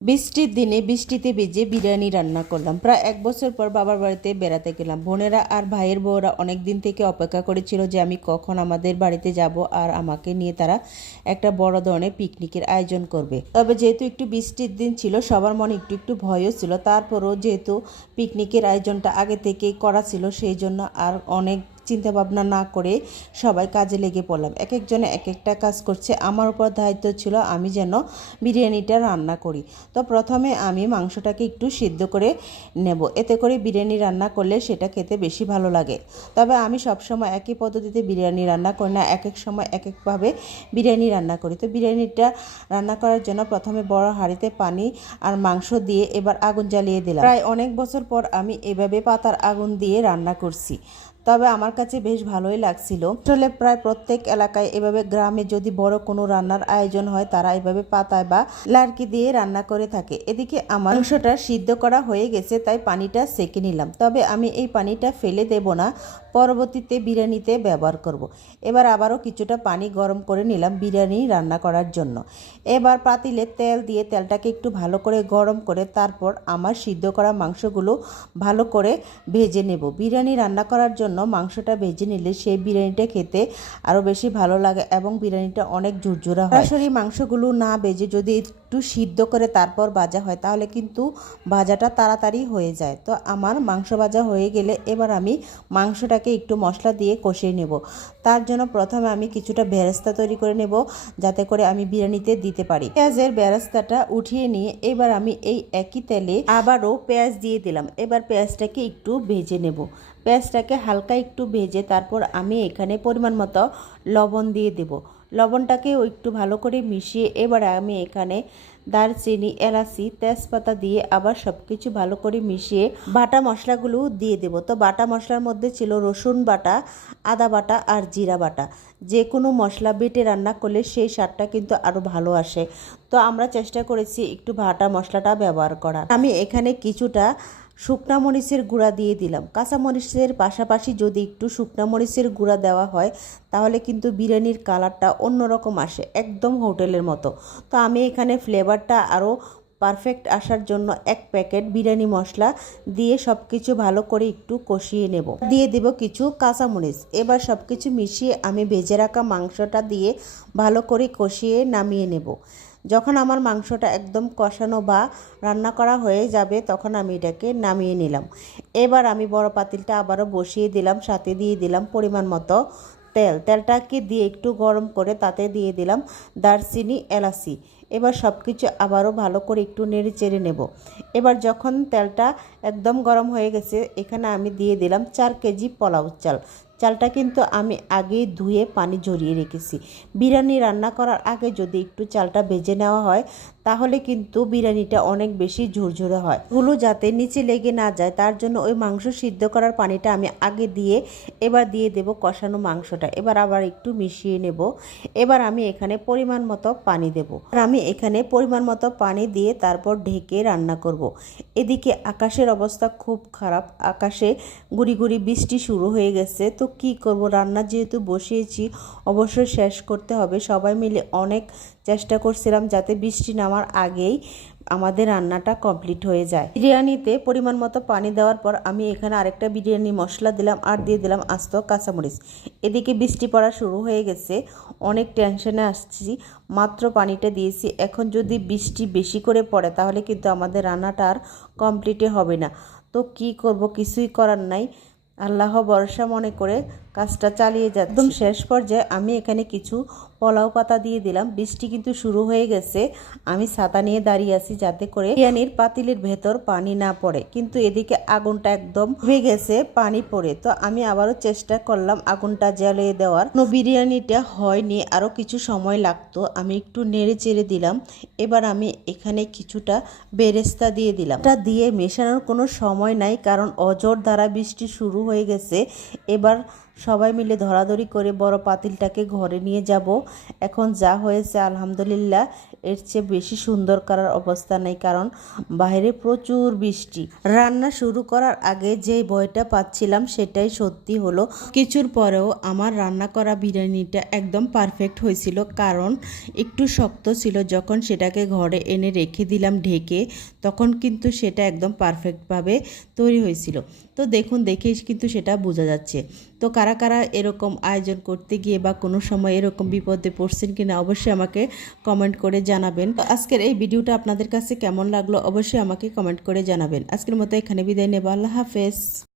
বৃষ্টির দিনে বৃষ্টিতে ভিজে বিরিয়ানি রান্না করলাম। প্রায় এক বছর পর বাবার বাড়িতে বেড়াতে গেলাম। বোনেরা আর ভাইয়ের বউরা অনেক দিন থেকে অপেক্ষা করেছিল যে আমি কখন আমাদের বাড়িতে যাব আর আমাকে নিয়ে তারা একটা বড় ধরনের পিকনিকের আয়োজন করবে। তবে যেহেতু একটু বৃষ্টির দিন ছিল, সবার মনে একটু একটু ভয়ও ছিল। তারপরও যেহেতু পিকনিকের আয়োজনটা আগে থেকেই করা ছিল, সেই জন্য আর অনেক চিন্তা ভাবনা না করে সবাই কাজে লেগে পড়লাম। এক একজনে এক একটা কাজ করছে। আমার উপর দায়িত্ব ছিল আমি যেন বিরিয়ানিটা রান্না করি। তো প্রথমে আমি মাংসটাকে একটু সিদ্ধ করে নেব। এতে করে বিরিয়ানি রান্না করলে সেটা খেতে বেশি ভালো লাগে। তবে আমি সবসময় একই পদ্ধতিতে বিরিয়ানি রান্না করি না। এক এক সময় এক একভাবে বিরিয়ানি রান্না করি। তো বিরিয়ানিটা রান্না করার জন্য প্রথমে বড় হাঁড়িতে পানি আর মাংস দিয়ে এবার আগুন জ্বালিয়ে দিলাম। প্রায় অনেক বছর পর আমি এভাবে পাতার আগুন দিয়ে রান্না করছি। তবে আমার কাছে বেশ ভালোই লাগছিল। আসলে প্রায় প্রত্যেক এলাকায় এভাবে গ্রামে যদি বড় কোনো রান্নার আয়োজন হয়, তারা এভাবে পাতায় বা লার্কি দিয়ে রান্না করে থাকে। এদিকে আমার মাংসটা সিদ্ধ করা হয়ে গেছে, তাই পানিটা সেকে নিলাম। তবে আমি এই পানিটা ফেলে দেব না, পরবর্তীতে বিরিয়ানিতে ব্যবহার করব। এবার আবারও কিছুটা পানি গরম করে নিলাম বিরিয়ানি রান্না করার জন্য। এবার পাতিলে তেল দিয়ে তেলটাকে একটু ভালো করে গরম করে তারপর আমার সিদ্ধ করা মাংসগুলো ভালো করে ভেজে নেব। বিরিয়ানি রান্না করার জন্য মাংসটা ভেজে নিলে সেই বিরিয়ানিটা খেতে আরও বেশি ভালো লাগে এবং বিরিয়ানিটা অনেক ঝুরঝুরা হয়। সরাসরি মাংসগুলো না ভেজে যদি একটু সিদ্ধ করে তারপর ভাজা হয়, তাহলে কিন্তু ভাজাটা তাড়াতাড়ি হয়ে যায়। তো আমার মাংস ভাজা হয়ে গেলে এবার আমি মাংসটাকে একটু মশলা দিয়ে কষিয়ে নেব। তার জন্য প্রথমে আমি কিছুটা বেরেস্তা তৈরি করে নেব, যাতে করে আমি বিরিয়ানিতে দিতে পারি। পেঁয়াজের বেরেস্তাটা উঠিয়ে নিয়ে এবার আমি এই একই তেলে আবারও পেঁয়াজ দিয়ে দিলাম। এবার পেঁয়াজটাকে একটু ভেজে নেব। পেঁয়াজটাকে হালকা একটু ভেজে তারপর আমি এখানে পরিমাণ মতো লবণ দিয়ে দেব। লবণটাকেও একটু ভালো করে মিশিয়ে এবার আমি এখানে দারচিনি, এলাচি, তেজপাতা দিয়ে আবার সব কিছু ভালো করে মিশিয়ে বাটা মশলাগুলো দিয়ে দেব। তো বাটা মশলার মধ্যে ছিল রসুন বাটা, আদা বাটা আর জিরা বাটা। যে কোনো মশলা বেটে রান্না করলে সেই স্বাদটা কিন্তু আরও ভালো আসে। তো আমরা চেষ্টা করেছি একটু বাটা মশলাটা ব্যবহার করার। আমি এখানে কিছুটা শুকনা মরিচের গুঁড়া দিয়ে দিলাম। কাঁচা মরিচের পাশাপাশি যদি একটু শুকনা মরিচের গুঁড়া দেওয়া হয়, তাহলে কিন্তু বিরিয়ানির কালারটা অন্যরকম আসে, একদম হোটেলের মতো। তো আমি এখানে ফ্লেভারটা আরও পারফেক্ট আসার জন্য এক প্যাকেট বিরিয়ানি মশলা দিয়ে সব কিছু ভালো করে একটু কষিয়ে নেব। দিয়ে দেব কিছু কাঁচামরিচ এবার সব কিছু মিশিয়ে আমি ভেজে রাখা মাংসটা দিয়ে ভালো করে কষিয়ে নামিয়ে নেব। যখন আমার মাংসটা একদম কষানো বা রান্না করা হয়ে যাবে, তখন আমি এটাকে নামিয়ে নিলাম। এবার আমি বড় পাতিলটা আবারও বসিয়ে দিলাম, সাথে দিয়ে দিলাম পরিমাণ মতো তেল। তেলটাকে দিয়ে একটু গরম করে তাতে দিয়ে দিলাম দারচিনি, এলাচি। এবার সব কিছু আবারও ভালো করে একটু নেড়ে চেড়ে নেব। এবার যখন তেলটা একদম গরম হয়ে গেছে, এখানে আমি দিয়ে দিলাম চার কেজি পোলাও চাল। চালটা কিন্তু আমি আগেই ধুয়ে পানি ঝরিয়ে রেখেছি। বিরিয়ানি রান্না করার আগে যদি একটু চালটা ভেজে নেওয়া হয়, তাহলে কিন্তু বিরিয়ানিটা অনেক বেশি ঝুরঝুরে হয়। গুলো যাতে নিচে লেগে না যায়, তার জন্য ওই মাংস সিদ্ধ করার পানিটা আমি আগে দিয়ে, এবার দিয়ে দেব কষানো মাংসটা। এবার আবার একটু মিশিয়ে নেব। এবার আমি এখানে পরিমাণ মতো পানি দেব। আর আমি এখানে পরিমাণ মতো পানি দিয়ে তারপর ঢেকে রান্না করব। এদিকে আকাশের অবস্থা খুব খারাপ। আকাশে গুড়ি গুড়ি বৃষ্টি শুরু হয়ে গেছে। তো কি করব? রান্না যেহেতু বসিয়েছি, অবশ্যই শেষ করতে হবে। সবাই মিলে অনেক চেষ্টা করছিলাম যাতে বৃষ্টি নামার আগেই আমাদের রান্নাটা কমপ্লিট হয়ে যায়। বিরিয়ানিতে পরিমাণ মতো পানি দেওয়ার পর আমি এখানে আরেকটা বিরিয়ানি মশলা দিলাম আর দিয়ে দিলাম আস্ত কাঁচামরিচ। এদিকে বৃষ্টি পড়া শুরু হয়ে গেছে, অনেক টেনশনে আসছি, মাত্র পানিটা দিয়েছি। এখন যদি বৃষ্টি বেশি করে পড়ে তাহলে কিন্তু আমাদের রান্নাটা আর কমপ্লিটে হবে না। তো কি করব? কিছুই করার নাই। আল্লাহ ভরসা মনে করে কাজটা চালিয়ে যাচ্ছে। একদম শেষ পর্যায়ে আমি এখানে কিছু পোলাও পাতা দিয়ে দিলাম। বৃষ্টি কিন্তু শুরু হয়ে গেছে। আমি ছাতা নিয়ে দাঁড়িয়ে আছি যাতে করে বিরিয়ানির পাতিলের ভেতর পানি না পড়ে। কিন্তু এদিকে আগুনটা একদম হয়ে গেছে, পানি পড়ে। তো আমি আবারও চেষ্টা করলাম আগুনটা জ্বালিয়ে দেওয়ার। কোনো বিরিয়ানিটা হয়নি আরও কিছু সময় লাগতো। আমি একটু নেড়ে চেড়ে দিলাম। এবার আমি এখানে কিছুটা বেরেস্তা দিয়ে দিলাম। এটা দিয়ে মেশানোর কোনো সময় নাই, কারণ অজর দ্বারা বৃষ্টি শুরু হয়ে গেছে। এবার সবাই মিলে ধরাধরি করে বড় পাতিলটাকে ঘরে নিয়ে যাব। এখন যা হয়েছে, আলহামদুলিল্লাহ, এর চেয়ে বেশি সুন্দর করার অবস্থা নেই, কারণ বাইরে প্রচুর বৃষ্টি। রান্না শুরু করার আগে যে ভয়টা পাচ্ছিলাম সেটাই সত্যি হলো। কিছুর পরেও আমার রান্না করা বিরিয়ানিটা একদম পারফেক্ট হয়েছিল, কারণ একটু শক্ত ছিল যখন সেটাকে ঘরে এনে রেখে দিলাম ঢেকে, তখন কিন্তু সেটা একদম পারফেক্টভাবে তৈরি হয়েছিল। তো দেখুন দেখেই কিন্তু সেটা বোঝা যাচ্ছে। তো কারা কারা এরকম আয়োজন করতে গিয়ে বা কোনো সময় এরকম বিপদে পড়ছেন কি না অবশ্যই আমাকে কমেন্ট করে জানাবেন। তো আজকের এই ভিডিওটা আপনাদের কাছে কেমন লাগল অবশ্যই আমাকে কমেন্ট করে জানাবেন। আজকের মতো এখানে বিদায় নেব। আল্লাহ হাফেজ।